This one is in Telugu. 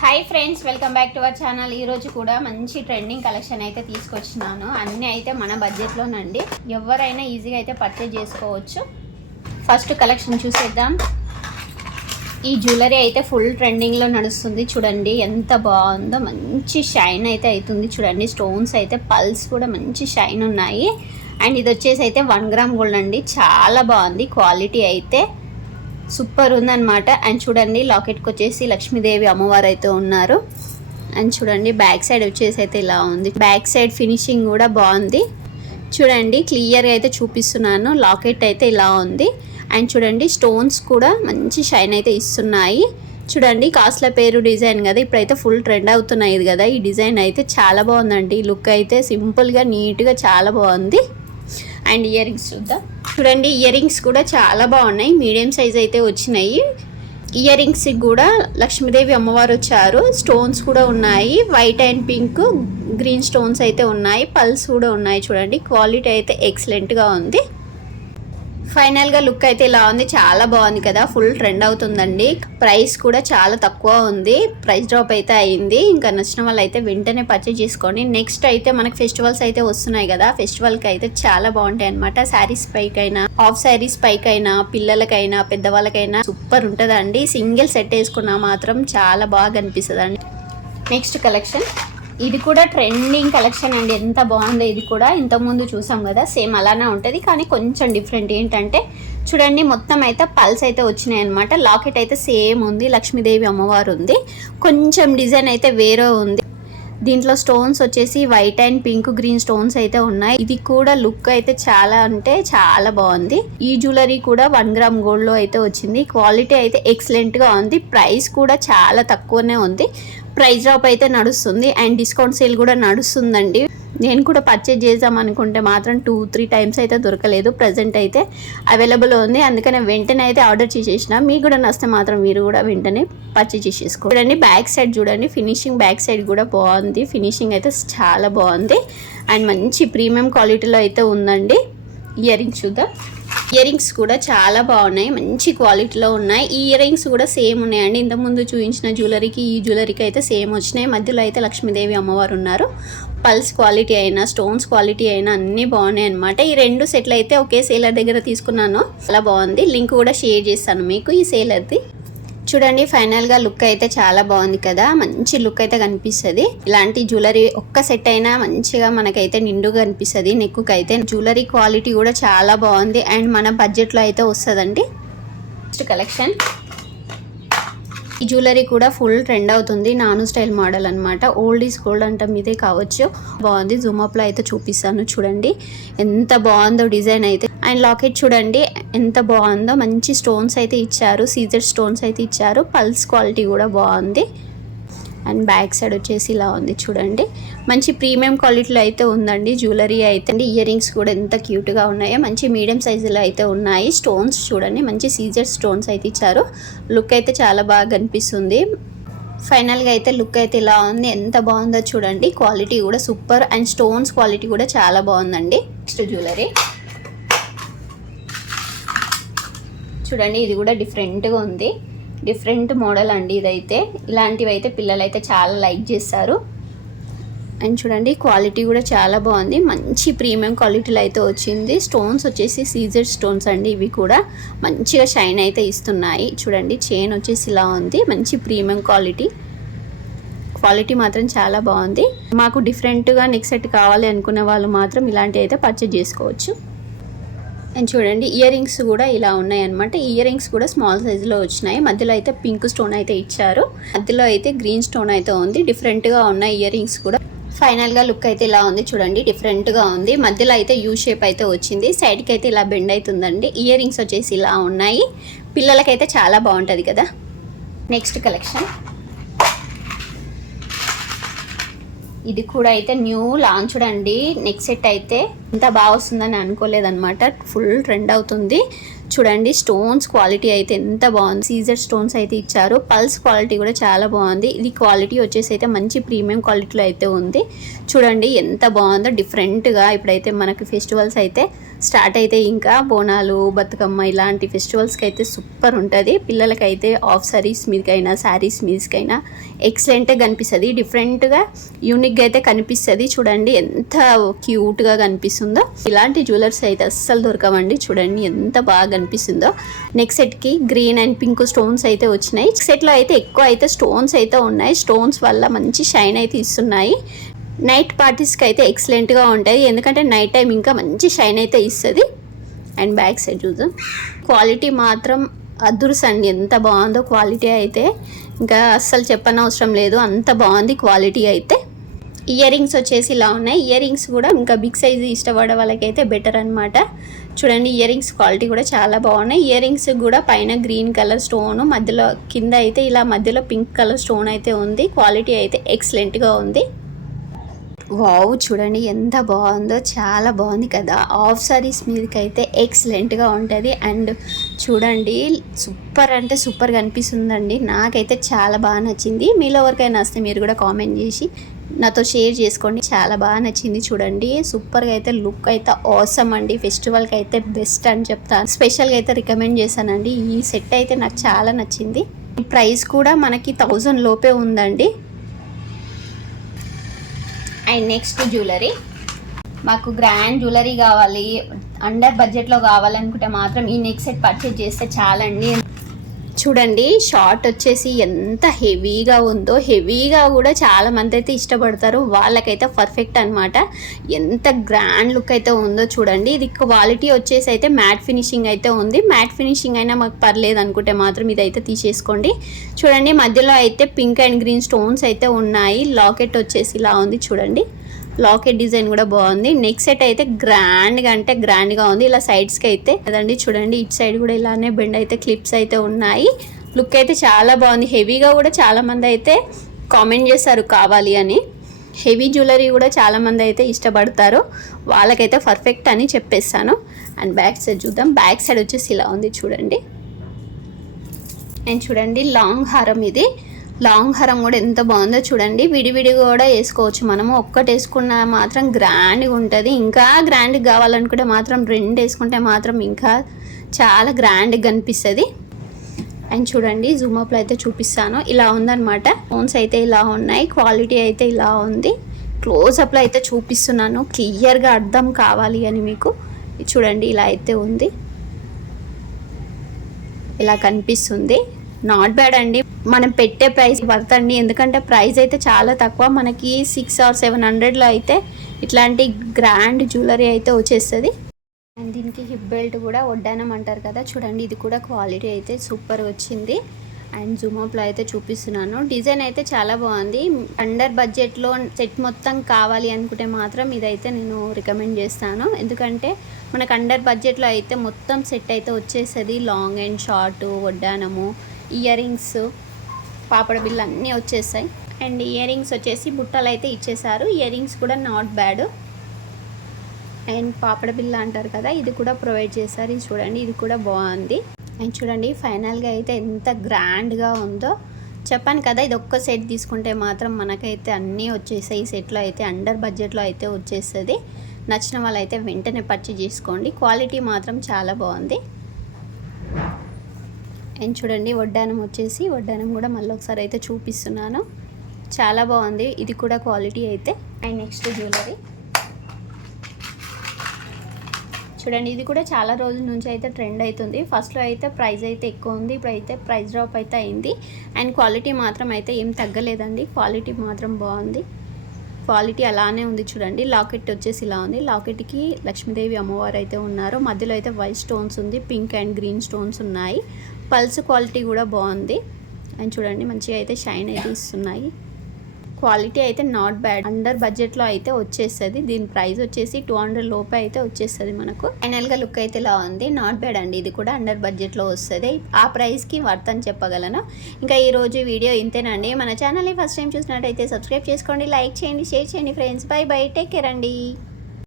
Hi friends, welcome back to our channel. ఈరోజు కూడా మంచి ట్రెండింగ్ కలెక్షన్ అయితే తీసుకొచ్చినాను. అన్నీ అయితే మన బడ్జెట్లోనండి, ఎవరైనా ఈజీగా అయితే పర్చేజ్ చేసుకోవచ్చు. ఫస్ట్ కలెక్షన్ చూసేద్దాం. ఈ జ్యువెలరీ అయితే ఫుల్ ట్రెండింగ్లో నడుస్తుంది. చూడండి ఎంత బాగుందో, మంచి షైన్ అయితే అవుతుంది. చూడండి స్టోన్స్ అయితే పల్స్ కూడా మంచి షైన్ ఉన్నాయి. అండ్ ఇది వచ్చేసి అయితే 1 గ్రామ్ గోల్డ్ అండి. చాలా బాగుంది, క్వాలిటీ అయితే సూపర్ ఉందన్నమాట. అండ్ చూడండి లాకెట్కి వచ్చేసి లక్ష్మీదేవి అమ్మవారు అయితే ఉన్నారు. అండ్ చూడండి బ్యాక్ సైడ్ వచ్చేసి అయితే ఇలా ఉంది. బ్యాక్ సైడ్ ఫినిషింగ్ కూడా బాగుంది. చూడండి క్లియర్గా అయితే చూపిస్తున్నాను. లాకెట్ అయితే ఇలా ఉంది. అండ్ చూడండి స్టోన్స్ కూడా మంచి షైన్ అయితే ఇస్తున్నాయి. చూడండి కాస్ట్ల పేరు డిజైన్ కదా, ఇప్పుడైతే ఫుల్ ట్రెండ్ అవుతున్నాయి కదా. ఈ డిజైన్ అయితే చాలా బాగుందండి. లుక్ అయితే సింపుల్గా నీట్గా చాలా బాగుంది. అండ్ ఇయర్ రింగ్స్ చూద్దాం. చూడండి ఇయర్ రింగ్స్ కూడా చాలా బాగున్నాయి. మీడియం సైజ్ అయితే వచ్చినాయి. ఇయర్ రింగ్స్కి కూడా లక్ష్మీదేవి అమ్మవారు వచ్చారు. స్టోన్స్ కూడా ఉన్నాయి. White and pink green stones అయితే ఉన్నాయి. పల్స్ కూడా ఉన్నాయి. చూడండి క్వాలిటీ అయితే ఎక్సలెంట్గా ఉంది. ఫైనల్గా లుక్ అయితే ఇలా ఉంది. చాలా బాగుంది కదా, ఫుల్ ట్రెండ్ అవుతుందండి. ప్రైస్ కూడా చాలా తక్కువ ఉంది. ప్రైస్ డ్రాప్ అయితే అయింది. ఇంకా నచ్చిన వాళ్ళు అయితే వెంటనే పర్చేజ్ చేసుకోండి. నెక్స్ట్ అయితే మనకు ఫెస్టివల్స్ అయితే వస్తున్నాయి కదా, ఫెస్టివల్కి అయితే చాలా బాగుంటాయి అనమాట. శారీస్ పైకైనా, హాఫ్ శారీస్ పైకైనా, పిల్లలకైనా, పెద్దవాళ్ళకైనా సూపర్ ఉంటుందండి. సింగిల్ సెట్ వేసుకున్నా మాత్రం చాలా బాగా అనిపిస్తుంది అండి. నెక్స్ట్ కలెక్షన్, ఇది కూడా ట్రెండింగ్ కలెక్షన్ అండి. ఎంత బాగుందో ఇది కూడా. ఇంతకుముందు చూసాం కదా, సేమ్ అలానే ఉంటుంది కానీ కొంచెం డిఫరెంట్. ఏంటంటే చూడండి మొత్తం అయితే పల్స్ అయితే వచ్చినాయి అనమాట. లాకెట్ అయితే సేమ్ ఉంది, లక్ష్మీదేవి అమ్మవారు ఉంది. కొంచెం డిజైన్ అయితే వేరే ఉంది. దీంట్లో స్టోన్స్ వచ్చేసి white and pink green stones అయితే ఉన్నాయి. ఇది కూడా లుక్ అయితే చాలా అంటే చాలా బాగుంది. ఈ జ్యువెలరీ కూడా 1 గ్రామ్ గోల్డ్ లో అయితే వచ్చింది. క్వాలిటీ అయితే ఎక్సలెంట్ గా ఉంది. ప్రైస్ కూడా చాలా తక్కువనే ఉంది. ప్రైస్ డ్రాప్ అయితే నడుస్తుంది. అండ్ డిస్కౌంట్ సేల్ కూడా నడుస్తుందండి. నేను కూడా పర్చేజ్ చేద్దాం అనుకుంటే మాత్రం 2-3 టైమ్స్ అయితే దొరకలేదు. ప్రజెంట్ అయితే అవైలబుల్ ఉంది. అందుకని వెంటనే అయితే ఆర్డర్ చేసేసిన. మీకు కూడా నచ్చితే మాత్రం మీరు కూడా వెంటనే పర్చేజ్ చేసేసుకోండి. చూడండి బ్యాక్ సైడ్ చూడండి, ఫినిషింగ్ బ్యాక్ సైడ్ కూడా బాగుంది. ఫినిషింగ్ అయితే చాలా బాగుంది. అండ్ మంచి ప్రీమియం క్వాలిటీలో అయితే ఉందండి. ఇయర్ రింగ్స్ చూద్దాం. ఇయర్ రింగ్స్ కూడా చాలా బాగున్నాయి, మంచి క్వాలిటీలో ఉన్నాయి. ఈ ఇయర్ రింగ్స్ కూడా సేమ్ ఉన్నాయండి. ఇంతకుముందు చూపించిన జ్యువెలరీకి ఈ జ్యువెలరీకి అయితే సేమ్ వచ్చినాయి. మధ్యలో అయితే లక్ష్మీదేవి అమ్మవారు ఉన్నారు. పల్స్ క్వాలిటీ అయినా, స్టోన్స్ క్వాలిటీ అయినా అన్నీ బాగున్నాయి అనమాట. ఈ 2 సెట్లు అయితే ఒకే సేలర్ దగ్గర తీసుకున్నాను. చాలా బాగుంది. లింక్ కూడా షేర్ చేస్తాను మీకు ఈ సేలర్ది. చూడండి ఫైనల్గా లుక్ అయితే చాలా బాగుంది కదా, మంచి లుక్ అయితే కనిపిస్తుంది. ఇలాంటి జ్యువెలరీ ఒక్క సెట్ అయినా మంచిగా మనకైతే నిండుగా కనిపిస్తుంది. నెక్కుకి అయితే జ్యువెలరీ క్వాలిటీ కూడా చాలా బాగుంది. అండ్ మన బడ్జెట్లో అయితే వస్తుందండి. నెక్స్ట్ కలెక్షన్, ఈ జ్యువెలరీ కూడా ఫుల్ ట్రెండ్ అవుతుంది. నాను స్టైల్ మోడల్ అనమాట. ఓల్డ్ ఈజ్ గోల్డ్ అంటాం, ఇదే కావచ్చు. బాగుంది. జూమ్ అప్లో అయితే చూపిస్తాను. చూడండి ఎంత బాగుందో డిజైన్ అయితే. అండ్ లాకెట్ చూడండి ఎంత బాగుందో, మంచి స్టోన్స్ అయితే ఇచ్చారు. సీజర్ స్టోన్స్ అయితే ఇచ్చారు. పల్స్ క్వాలిటీ కూడా బాగుంది. అండ్ బ్యాక్ సైడ్ వచ్చేసి ఇలా ఉంది. చూడండి మంచి ప్రీమియం క్వాలిటీలో అయితే ఉందండి జ్యువెలరీ అయితే. ఇయర్ రింగ్స్ కూడా ఎంత క్యూట్గా ఉన్నాయో, మంచి మీడియం సైజులో అయితే ఉన్నాయి. స్టోన్స్ చూడండి మంచి సీజర్ స్టోన్స్ అయితే ఇచ్చారు. లుక్ అయితే చాలా బాగా కనిపిస్తుంది. ఫైనల్గా అయితే లుక్ అయితే ఇలా ఉంది. ఎంత బాగుందో చూడండి. క్వాలిటీ కూడా సూపర్. అండ్ స్టోన్స్ క్వాలిటీ కూడా చాలా బాగుందండి. నెక్స్ట్ జ్యువెలరీ చూడండి, ఇది కూడా డిఫరెంట్గా ఉంది. డిఫరెంట్ మోడల్ అండి ఇదైతే. ఇలాంటివి అయితే పిల్లలు అయితే చాలా లైక్ చేస్తారు. అండ్ చూడండి క్వాలిటీ కూడా చాలా బాగుంది. మంచి ప్రీమియం క్వాలిటీలో అయితే వచ్చింది. స్టోన్స్ వచ్చేసి సీజర్ స్టోన్స్ అండి. ఇవి కూడా మంచిగా షైన్ అయితే ఇస్తున్నాయి. చూడండి చైన్ వచ్చేసి ఇలా ఉంది. మంచి ప్రీమియం క్వాలిటీ మాత్రం చాలా బాగుంది. మాకు డిఫరెంట్గా నెక్ సెట్ కావాలి అనుకునే వాళ్ళు మాత్రం ఇలాంటివి అయితే పర్చేజ్ చేసుకోవచ్చు. అండ్ చూడండి ఇయర్ రింగ్స్ కూడా ఇలా ఉన్నాయి అనమాట. ఇయర్ రింగ్స్ కూడా స్మాల్ సైజులో వచ్చినాయి. మధ్యలో అయితే పింక్ స్టోన్ అయితే ఇచ్చారు. మధ్యలో అయితే గ్రీన్ స్టోన్ అయితే ఉంది. డిఫరెంట్గా ఉన్నాయి ఇయర్ రింగ్స్ కూడా. ఫైనల్గా లుక్ అయితే ఇలా ఉంది. చూడండి డిఫరెంట్గా ఉంది. మధ్యలో అయితే యూ షేప్ అయితే వచ్చింది. సైడ్కి అయితే ఇలా బెండ్ అవుతుందండి. ఇయర్ రింగ్స్ వచ్చేసి ఇలా ఉన్నాయి. పిల్లలకైతే చాలా బాగుంటుంది కదా. నెక్స్ట్ కలెక్షన్, ఇది కూడా అయితే న్యూ లాంచ్ అండి. నెక్ సెట్ అయితే ఇంత బాగా వస్తుందని అనుకోలేదన్నమాట. ఫుల్ ట్రెండ్ అవుతుంది. చూడండి స్టోన్స్ క్వాలిటీ అయితే ఎంత బాగుంది. సీజర్ స్టోన్స్ అయితే ఇచ్చారు. పల్స్ క్వాలిటీ కూడా చాలా బాగుంది. ఇది క్వాలిటీ వచ్చేసి అయితే మంచి ప్రీమియం క్వాలిటీలో అయితే ఉంది. చూడండి ఎంత బాగుందో డిఫరెంట్గా. ఇప్పుడైతే మనకి ఫెస్టివల్స్ అయితే స్టార్ట్ అయితే ఇంకా బోనాలు, బతుకమ్మ ఇలాంటి ఫెస్టివల్స్కి అయితే సూపర్ ఉంటుంది. పిల్లలకైతే ఆఫ్ సారీస్ మీదకైనా శారీస్ మీదకైనా ఎక్సలెంట్గా కనిపిస్తుంది. డిఫరెంట్గా యూనిక్గా అయితే కనిపిస్తుంది. చూడండి ఎంత క్యూట్గా కనిపిస్తుందో. ఇలాంటి జ్యువెలర్స్ అయితే అస్సలు దొరకవండి. చూడండి ఎంత బాగా కనిపిస్తుందో. నెక్స్ట్ సెట్కి గ్రీన్ అండ్ పింక్ స్టోన్స్ అయితే వచ్చినాయి. సెట్లో అయితే ఎక్కువ అయితే స్టోన్స్ అయితే ఉన్నాయి. స్టోన్స్ వల్ల మంచి షైన్ అయితే ఇస్తున్నాయి. నైట్ పార్టీస్కి అయితే ఎక్సలెంట్గా ఉంటాయి, ఎందుకంటే నైట్ టైం ఇంకా మంచి షైన్ అయితే ఇస్తుంది. అండ్ బ్యాక్ సైడ్ చూద్దాం. క్వాలిటీ మాత్రం అదుర్సండి, ఎంత బాగుందో క్వాలిటీ అయితే ఇంకా అస్సలు చెప్పనవసరం లేదు, అంత బాగుంది క్వాలిటీ అయితే. ఇయర్ రింగ్స్ వచ్చేసి ఇలా ఉన్నాయి. ఇయర్ రింగ్స్ కూడా ఇంకా బిగ్ సైజ్ ఇష్టపడే వాళ్ళకైతే బెటర్ అనమాట. చూడండి ఇయర్ రింగ్స్ క్వాలిటీ కూడా చాలా బాగున్నాయి. ఇయర్ రింగ్స్ కూడా పైన గ్రీన్ కలర్ స్టోన్, మధ్యలో కింద అయితే ఇలా మధ్యలో పింక్ కలర్ స్టోన్ అయితే ఉంది. క్వాలిటీ అయితే ఎక్సలెంట్గా ఉంది. వావ్ చూడండి ఎంత బాగుందో, చాలా బాగుంది కదా. ఆఫ్ సారీస్ మీదకైతే ఎక్సలెంట్గా ఉంటుంది. అండ్ చూడండి సూపర్ అంటే సూపర్ కనిపిస్తుందండి. నాకైతే చాలా బాగా నచ్చింది. మీలో ఎవరికైనా వస్తే మీరు కూడా కామెంట్ చేసి నాతో షేర్ చేసుకోండి. చాలా బాగా నచ్చింది. చూడండి సూపర్గా అయితే లుక్ అయితే ఆసమ్ అండి. ఫెస్టివల్కి అయితే బెస్ట్ అని చెప్తాను. స్పెషల్గా అయితే రికమెండ్ చేశానండి. ఈ సెట్ అయితే నాకు చాలా నచ్చింది. ప్రైస్ కూడా మనకి 1000 లోపే ఉందండి. అండ్ నెక్స్ట్ జ్యువెలరీ, మాకు గ్రాండ్ జ్యువెలరీ కావాలి, అండర్ బడ్జెట్లో కావాలనుకుంటే మాత్రం ఈ నెక్ సెట్ పర్చేజ్ చేస్తే చాలండి. చూడండి షార్ట్ వచ్చేసి ఎంత హెవీగా ఉందో. హెవీగా కూడా చాలా మంది అయితే ఇష్టపడతారు, వాళ్ళకైతే పర్ఫెక్ట్ అనమాట. ఎంత గ్రాండ్ లుక్ అయితే ఉందో చూడండి. ఇది క్వాలిటీ వచ్చేసి అయితే మ్యాట్ ఫినిషింగ్ అయితే ఉంది. మ్యాట్ ఫినిషింగ్ అయినా మాకు పర్లేదు అనుకుంటే మాత్రం ఇదైతే తీసేసుకోండి. చూడండి మధ్యలో అయితే పింక్ అండ్ గ్రీన్ స్టోన్స్ అయితే ఉన్నాయి. లాకెట్ వచ్చేసి ఇలా ఉంది చూడండి. లాకెట్ డిజైన్ కూడా బాగుంది. నెక్ సెట్ అయితే గ్రాండ్గా అంటే గ్రాండ్గా ఉంది. ఇలా సైడ్స్కి అయితే కదండి చూడండి, ఇటు సైడ్ కూడా ఇలానే బెండ్ అయితే క్లిప్స్ అయితే ఉన్నాయి. లుక్ అయితే చాలా బాగుంది. హెవీగా కూడా చాలామంది అయితే కామెంట్ చేస్తారు కావాలి అని. హెవీ జ్యువెలరీ కూడా చాలామంది అయితే ఇష్టపడతారు, వాళ్ళకైతే పర్ఫెక్ట్ అని చెప్పేస్తాను. అండ్ బ్యాక్ సైడ్ చూద్దాం. బ్యాక్ సైడ్ వచ్చేసి ఇలా ఉంది చూడండి. అండ్ చూడండి లాంగ్ హారం, ఇది లాంగ్ హారం కూడా ఎంత బాగుందో చూడండి. విడివిడి కూడా వేసుకోవచ్చు మనము. ఒక్కటి వేసుకున్న మాత్రం గ్రాండ్గా ఉంటుంది. ఇంకా గ్రాండ్గా కావాలనుకుంటే మాత్రం 2 వేసుకుంటే మాత్రం ఇంకా చాలా గ్రాండ్గా కనిపిస్తుంది. అండ్ చూడండి జూమప్లో అయితే చూపిస్తాను. ఇలా ఉందన్నమాట. ఫోన్స్ అయితే ఇలా ఉన్నాయి. క్వాలిటీ అయితే ఇలా ఉంది. క్లోజప్లో అయితే చూపిస్తున్నాను, క్లియర్గా అర్థం కావాలి అని మీకు. చూడండి ఇలా అయితే ఉంది, ఇలా కనిపిస్తుంది. నాట్ బ్యాడ్ అండి. మనం పెట్టే ప్రైస్ వర్త్ అండి, ఎందుకంటే ప్రైస్ అయితే చాలా తక్కువ. మనకి 600 or 700లో అయితే ఇట్లాంటి గ్రాండ్ జ్యువెలరీ అయితే వచ్చేస్తుంది. అండ్ దీనికి హిప్ బెల్ట్ కూడా వడ్డానం అంటారు కదా, చూడండి ఇది కూడా క్వాలిటీ అయితే సూపర్ వచ్చింది. అండ్ జూమప్లో అయితే చూపిస్తున్నాను. డిజైన్ అయితే చాలా బాగుంది. అండర్ బడ్జెట్లో సెట్ మొత్తం కావాలి అనుకుంటే మాత్రం ఇదైతే నేను రికమెండ్ చేస్తాను, ఎందుకంటే మనకు అండర్ బడ్జెట్లో అయితే మొత్తం సెట్ అయితే వచ్చేస్తుంది. లాంగ్ అండ్ షార్ట్, వడ్డానము, ఇయర్ రింగ్స్, పాపడ బిళ్ళ అన్నీ వచ్చేసాయి. అండ్ ఇయర్ రింగ్స్ వచ్చేసి బుట్టలు అయితే ఇచ్చేసారు. ఇయర్ రింగ్స్ కూడా నాట్ బ్యాడ్. అండ్ పాపడ బిళ్ళ అంటారు కదా, ఇది కూడా ప్రొవైడ్ చేశారు. ఇది చూడండి, ఇది కూడా బాగుంది. అండ్ చూడండి ఫైనల్గా అయితే ఎంత గ్రాండ్గా ఉందో. చెప్పాను కదా, ఇది ఒక్క సెట్ తీసుకుంటే మాత్రం మనకైతే అన్నీ వచ్చేసాయి. ఈ సెట్లో అయితే అండర్ బడ్జెట్లో అయితే వచ్చేస్తుంది. నచ్చిన వాళ్ళైతే వెంటనే పర్చేజ్ చేసుకోండి. క్వాలిటీ మాత్రం చాలా బాగుంది. అండ్ చూడండి వడ్డానం వచ్చేసి, వడ్డానం కూడా మళ్ళీ ఒకసారి అయితే చూపిస్తున్నాను. చాలా బాగుంది ఇది కూడా క్వాలిటీ అయితే. అండ్ నెక్స్ట్ జ్యువెలరీ చూడండి, ఇది కూడా చాలా రోజుల నుంచి అయితే ట్రెండ్ అవుతుంది. ఫస్ట్లో అయితే ప్రైస్ అయితే ఎక్కువ ఉంది, ఇప్పుడైతే ప్రైస్ డ్రాప్ అయితే అయింది. అండ్ క్వాలిటీ మాత్రం అయితే ఏం తగ్గలేదండి. క్వాలిటీ మాత్రం బాగుంది. క్వాలిటీ అలానే ఉంది చూడండి. లాకెట్ వచ్చేసి ఇలా ఉంది. లాకెట్కి లక్ష్మీదేవి అమ్మవారు అయితే ఉన్నారు. మధ్యలో అయితే వైట్ స్టోన్స్ ఉంది, పింక్ అండ్ గ్రీన్ స్టోన్స్ ఉన్నాయి. పల్స్ క్వాలిటీ కూడా బాగుంది. అండ్ చూడండి మంచిగా అయితే షైన్ అయితే ఇస్తున్నాయి. క్వాలిటీ అయితే నాట్ బ్యాడ్. అండర్ బడ్జెట్లో అయితే వచ్చేస్తుంది. దీని ప్రైస్ వచ్చేసి 200 లోపే అయితే వచ్చేస్తుంది మనకు. ఫైనల్గా లుక్ అయితే ఇలా ఉంది. నాట్ బ్యాడ్ అండి, ఇది కూడా అండర్ బడ్జెట్లో వస్తుంది. ఆ ప్రైస్కి వర్త్ అని చెప్పగలను. ఇంకా ఈరోజు వీడియో ఇంతేనండి. మన ఛానల్ని ఫస్ట్ టైం చూసినట్టయితే సబ్స్క్రైబ్ చేసుకోండి, లైక్ చేయండి, షేర్ చేయండి friends. By by, take care అండి.